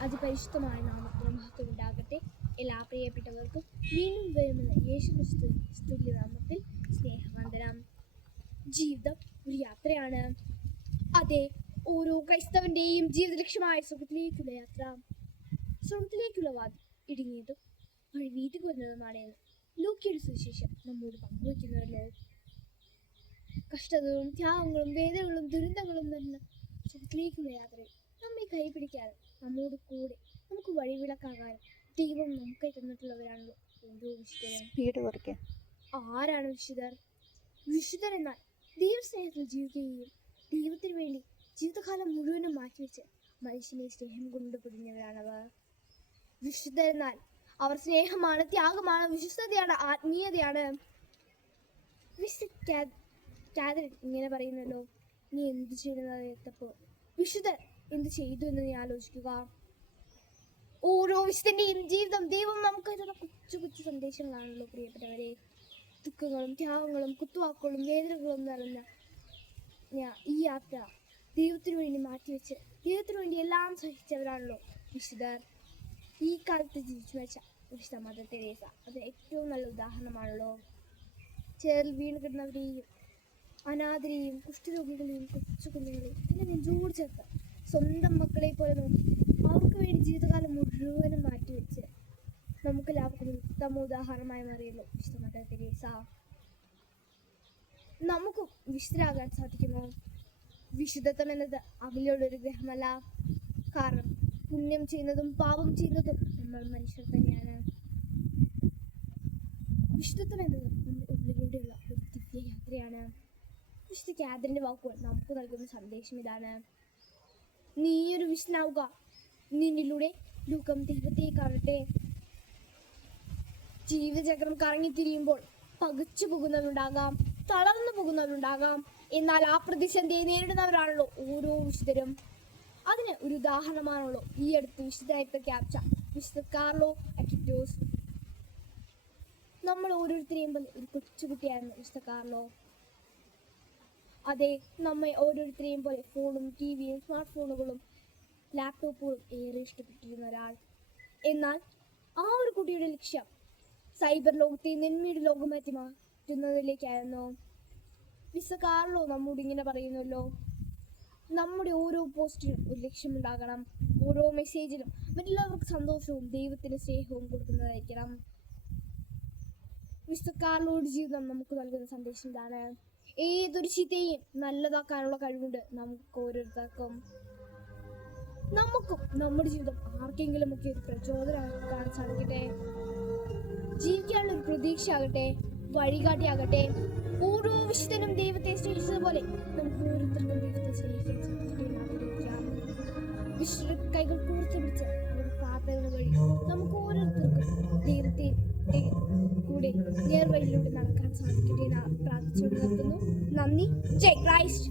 അതിപരിശുദ്ധമായ നാമത്തിന് മഹത്വം ഉണ്ടാകട്ടെ എല്ലാ പ്രിയപ്പെട്ടവർക്കും വീണ്ടും വരുമെന്ന് യേശു ക്രിസ്തു നാമത്തിൽ സ്നേഹവന്ദനം. ജീവിതം ഒരു യാത്രയാണ്. അതെ ഓരോ ക്രൈസ്തവന്റെയും ജീവിത ലക്ഷ്യമായ സ്വർഗത്തിലേക്കുള്ള യാത്ര. സ്വർഗത്തിലേക്കുള്ള വാതിൽ ഇടുങ്ങിയതും വഴി വീതി കുറഞ്ഞതുമാണ് ലൂക്കിയുടെ സുവിശേഷം നമ്മോട് പങ്കുവയ്ക്കുന്നുവല്ലോ കഷ്ടതകളും ത്യാഗങ്ങളും വേദനകളും ദുരന്തങ്ങളും നിറഞ്ഞ സ്വർഗത്തിലേക്കുള്ള യാത്രയിൽ നമ്മെ കൈപിടിക്കാനും നമ്മോട് കൂടെ നമുക്ക് വഴിവിളക്കാകാനും ദൈവം നമുക്ക് തന്നിട്ടുള്ളവരാണല്ലോ. ഓരോ വിശുദ്ധരും. ആരാണ് വിശുദ്ധർ? വിശുദ്ധർ എന്നാൽ ദൈവസ്നേഹത്തിൽ ജീവിക്കുകയും ദൈവത്തിന് വേണ്ടി ജീവിതകാലം മുഴുവനും മാറ്റിവെച്ച് മനുഷ്യനെ സ്നേഹം കൊണ്ട് പൊതിഞ്ഞവരാണവർ. വിശുദ്ധർ എന്നാൽ അവർ സ്നേഹമാണ് ത്യാഗമാണ് വിശ്വസ്തതയാണ് ആത്മീയതയാണ്. വിശുദ്ധ കാതറിൻ ഇങ്ങനെ പറയുന്നല്ലോ നീ എന്ത് ചെയ്യുന്നപ്പോൾ വിശുദ്ധർ എന്ത് ചെയ്തു എന്ന് നീ ആലോചിക്കുക. ഓരോ വിശുദ്ധന്റെയും ജീവിതം ദൈവം നമുക്ക് തന്നെ കൊച്ചു കൊച്ചു സന്ദേശങ്ങളാണല്ലോ പ്രിയപ്പെട്ടവരെ. ദുഃഖങ്ങളും ത്യാഗങ്ങളും കുത്തുവാക്കുകളും വേദനകളും നിറഞ്ഞ ഈ യാത്ര ദൈവത്തിനു വേണ്ടി മാറ്റിവെച്ച് ദൈവത്തിനു വേണ്ടി എല്ലാം സഹിച്ചവരാണല്ലോ വിശുദ്ധർ. ഈ കാലത്ത് ജീവിച്ചു വെച്ച വിശുദ്ധ മദർ തെരേസ. അത് ഏറ്റവും നല്ല ഉദാഹരണമാണല്ലോ. ചേറിൽ വീണ് കിടന്നവരെയും അനാഥരെയും കുഷ്ഠരോഗികളെയും കൊച്ചു കുഞ്ഞുങ്ങളെയും എന്നെ നെഞ്ചോട് ചേർത്ത് സ്വന്തം മക്കളെ പോലെ നോക്കി. അവർക്ക് വേണ്ടി ജീവിതകാലം മുഴുവനും മാറ്റിവെച്ച് നമുക്ക് എല്ലാവർക്കും ഉത്തമ ഉദാഹരണമായി മാറിയല്ലോ. വിശുദ്ധ മദർ തെരേസ. നമുക്കും വിശുദ്ധരാകാൻ സാധിക്കുമോ? വിശുദ്ധത്വം എന്നത് അകലെയുള്ളൊരു ഗ്രഹമല്ല കാരണം പുണ്യം ചെയ്യുന്നതും പാപം ചെയ്യുന്നതും നമ്മൾ മനുഷ്യർ തന്നെയാണ്. വിശുദ്ധത്വം എന്നത് നമ്മുടെ ഉള്ളിലൂടെയുള്ള ഒരു ദിവ്യ യാത്രയാണ് വിശുദ്ധ കാതറിന്റെ വാക്കുകൾ നമുക്ക് നൽകുന്ന സന്ദേശം ഇതാണ്. നീ ഒരു വിശുദ്ധനാവുക നിന്നിലൂടെ ലോകം ദൈവത്തെ കാണട്ടെ. ജീവചക്രം കറങ്ങിത്തിരിയുമ്പോൾ പകച്ചു പോകുന്നവരുണ്ടാകാം തളർന്നു പോകുന്നവരുണ്ടാകാം എന്നാൽ ആ പ്രതിസന്ധിയെ നേരിടുന്നവരാണല്ലോ ഓരോ വിശുദ്ധരും. അതിന് ഒരു ഉദാഹരണമാണല്ലോ ഈ അടുത്ത് വിശുദ്ധമായി പ്രഖ്യാപിച്ച വിശുദ്ധ കാർലോ അക്കിറ്റോസ്. നമ്മൾ ഓരോരുത്തരെയും ഒരു കൊച്ചുകുട്ടിയായിരുന്നു വിശുദ്ധ കാർലോ അതെ നമ്മെ ഓരോരുത്തരെയും പോലെ ഫോണും ടി വിയും സ്മാർട്ട് ഫോണുകളും ലാപ്ടോപ്പുകളും ഏറെ ഇഷ്ടപ്പെട്ടിരുന്ന ഒരാൾ. എന്നാൽ ആ ഒരു കുട്ടിയുടെ ലക്ഷ്യം സൈബർ ലോകത്തെ നെന്മയുടെ ലോകമാറ്റി മാറ്റുന്നതിലേക്കായിരുന്നു. മിസ് കാർലോ നമ്മോട് ഇങ്ങനെ പറയുന്നല്ലോ നമ്മുടെ ഓരോ പോസ്റ്റിനും ഒരു ലക്ഷ്യമുണ്ടാകണം ഓരോ മെസ്സേജിലും മറ്റുള്ളവർക്ക് സന്തോഷവും ദൈവത്തിന് സ്നേഹവും കൊടുക്കുന്നതായിരിക്കണം. മിസ്റ്റർ കാർലോയുടെ ജീവിതം നമുക്ക് നൽകുന്ന സന്ദേശം ഇതാണ്. ഏതൊരു ചീത്തയും നല്ലതാക്കാനുള്ള കഴിവുണ്ട് നമുക്ക് ഓരോരുത്തർക്കും നമുക്കും നമ്മുടെ ജീവിതം ആർക്കെങ്കിലും ഒക്കെ ഒരു പ്രചോദനമാക്കാൻ സാധിക്കട്ടെ. ജീവിക്കാനുള്ള ഒരു പ്രതീക്ഷയാകട്ടെ വഴികാട്ടിയാകട്ടെ. ഓരോ വിശുദ്ധനും ദൈവത്തെ സ്നേഹിച്ചതുപോലെ നമുക്ക് ഓരോരുത്തർക്കും ദൈവത്തെ സ്നേഹിക്കാൻ ആഗ്രഹിക്കാം വിശുദ്ധ കൈകൾ കൂർച്ചു പിടിച്ച് പ്രാർത്ഥനകൾ വഴി നമുക്ക് ഓരോരുത്തർക്കും ഏ, കൂടെ നേർവഴിയിലൂടെ നടക്കാൻ സാധിക്കട്ടെ പ്രാർത്ഥിച്ചുകൊണ്ട് നിർത്തുന്നു. നന്ദി. ജയ് ക്രൈസ്റ്റ്.